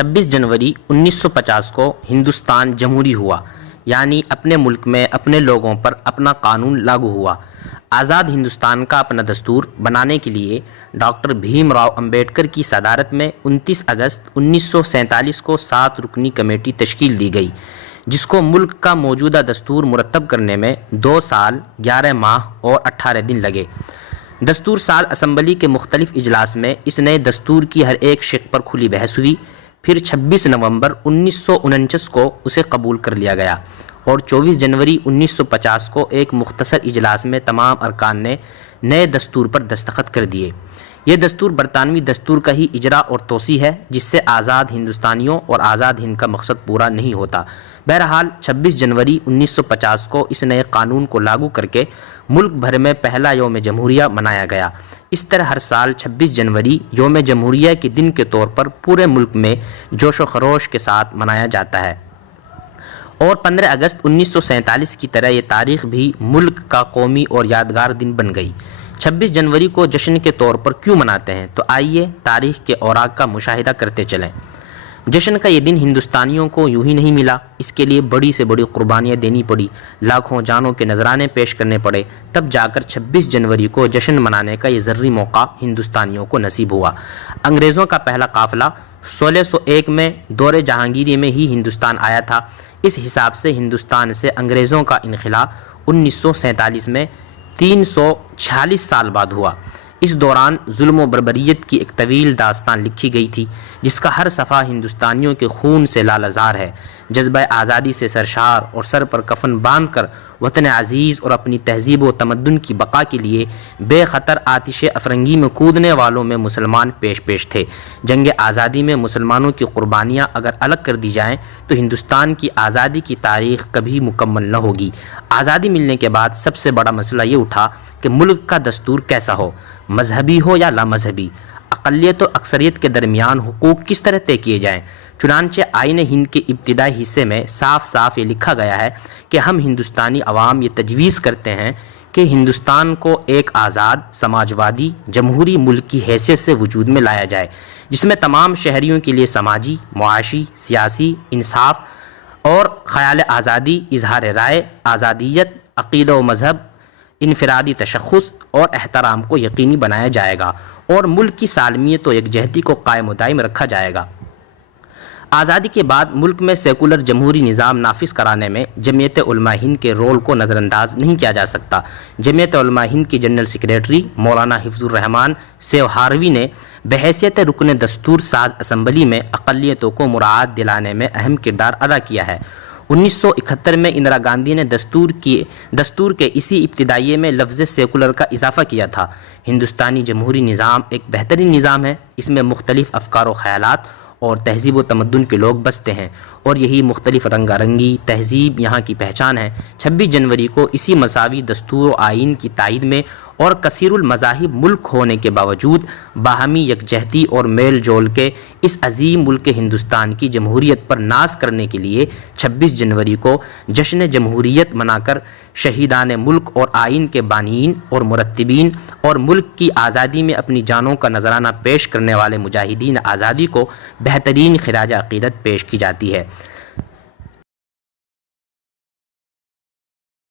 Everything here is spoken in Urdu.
26 جنوری 1950 کو ہندوستان جمہوری ہوا، یعنی اپنے ملک میں اپنے لوگوں پر اپنا قانون لاگو ہوا۔ آزاد ہندوستان کا اپنا دستور بنانے کے لیے ڈاکٹر بھیم راؤ امبیڈکر کی صدارت میں 29 اگست 1947 کو 7 رکنی کمیٹی تشکیل دی گئی، جس کو ملک کا موجودہ دستور مرتب کرنے میں 2 سال 11 ماہ اور 18 دن لگے۔ دستور ساز اسمبلی کے مختلف اجلاس میں اس نئے دستور کی ہر ایک شق پر کھلی بحث ہوئی، پھر 26 نومبر 1949 کو اسے قبول کر لیا گیا اور 24 جنوری 1950 کو ایک مختصر اجلاس میں تمام ارکان نے نئے دستور پر دستخط کر دیے۔ یہ دستور برطانوی دستور کا ہی اجرا اور توسیع ہے، جس سے آزاد ہندوستانیوں اور آزاد ہند کا مقصد پورا نہیں ہوتا۔ بہرحال 26 جنوری 1950 کو اس نئے قانون کو لاگو کر کے ملک بھر میں پہلا یوم جمہوریہ منایا گیا۔ اس طرح ہر سال 26 جنوری یوم جمہوریہ کے دن کے طور پر پورے ملک میں جوش و خروش کے ساتھ منایا جاتا ہے، اور 15 اگست 1947 کی طرح یہ تاریخ بھی ملک کا قومی اور یادگار دن بن گئی۔ 26 جنوری کو جشن کے طور پر کیوں مناتے ہیں؟ تو آئیے تاریخ کے اوراق کا مشاہدہ کرتے چلیں۔ جشن کا یہ دن ہندوستانیوں کو یوں ہی نہیں ملا، اس کے لیے بڑی سے بڑی قربانیاں دینی پڑی، لاکھوں جانوں کے نذرانے پیش کرنے پڑے، تب جا کر 26 جنوری کو جشن منانے کا یہ ذرّی موقع ہندوستانیوں کو نصیب ہوا۔ انگریزوں کا پہلا قافلہ 1601 میں دور جہانگیری میں ہی ہندوستان آیا تھا۔ اس حساب سے ہندوستان سے انگریزوں کا انخلاء 1947 میں 346 سال بعد ہوا۔ اس دوران ظلم و بربریت کی ایک طویل داستان لکھی گئی تھی، جس کا ہر صفحہ ہندوستانیوں کے خون سے لالزار ہے۔ جذبہ آزادی سے سرشار اور سر پر کفن باندھ کر وطن عزیز اور اپنی تہذیب و تمدن کی بقا کے لیے بے خطر آتش افرنگی میں کودنے والوں میں مسلمان پیش تھے۔ جنگ آزادی میں مسلمانوں کی قربانیاں اگر الگ کر دی جائیں تو ہندوستان کی آزادی کی تاریخ کبھی مکمل نہ ہوگی۔ آزادی ملنے کے بعد سب سے بڑا مسئلہ یہ اٹھا کہ ملک کا دستور کیسا ہو، مذہبی ہو یا لا مذہبی، اقلیت و اکثریت کے درمیان حقوق کس طرح طے کیے جائیں۔ چنانچہ آئین ہند کے ابتدائی حصے میں صاف یہ لکھا گیا ہے کہ ہم ہندوستانی عوام یہ تجویز کرتے ہیں کہ ہندوستان کو ایک آزاد سماجوادی جمہوری ملک کی حیثیت سے وجود میں لایا جائے، جس میں تمام شہریوں کے لیے سماجی، معاشی، سیاسی انصاف اور خیال آزادی، اظہار رائے، آزادیت، عقیدہ و مذہب، انفرادی تشخص اور احترام کو یقینی بنایا جائے گا، اور ملک کی سالمیت و یکجہتی کو قائم و دائم رکھا جائے گا۔ آزادی کے بعد ملک میں سیکولر جمہوری نظام نافذ کرانے میں جمعیت علماء ہند کے رول کو نظر انداز نہیں کیا جا سکتا۔ جمعیت علماء ہند کی جنرل سیکریٹری مولانا حفظ الرحمان سیوہاروی نے بحیثیت رکن دستور ساز اسمبلی میں اقلیتوں کو مراعات دلانے میں اہم کردار ادا کیا ہے۔ 1971 میں اندرا گاندھی نے دستور کے اسی ابتدائیے میں لفظ سیکولر کا اضافہ کیا تھا۔ ہندوستانی جمہوری نظام ایک بہترین نظام ہے، اس میں مختلف افکار و خیالات اور تہذیب و تمدن کے لوگ بستے ہیں، اور یہی مختلف رنگا رنگی تہذیب یہاں کی پہچان ہے۔ 26 جنوری کو اسی مساوی دستور و آئین کی تائید میں اور کثیر المذاہب ملک ہونے کے باوجود باہمی یکجہتی اور میل جول کے اس عظیم ملک ہندوستان کی جمہوریت پر ناز کرنے کے لیے 26 جنوری کو جشن جمہوریت منا کر شہیدان ملک اور آئین کے بانئین اور مرتبین اور ملک کی آزادی میں اپنی جانوں کا نذرانہ پیش کرنے والے مجاہدین آزادی کو بہترین خراج عقیدت پیش کی جاتی ہے۔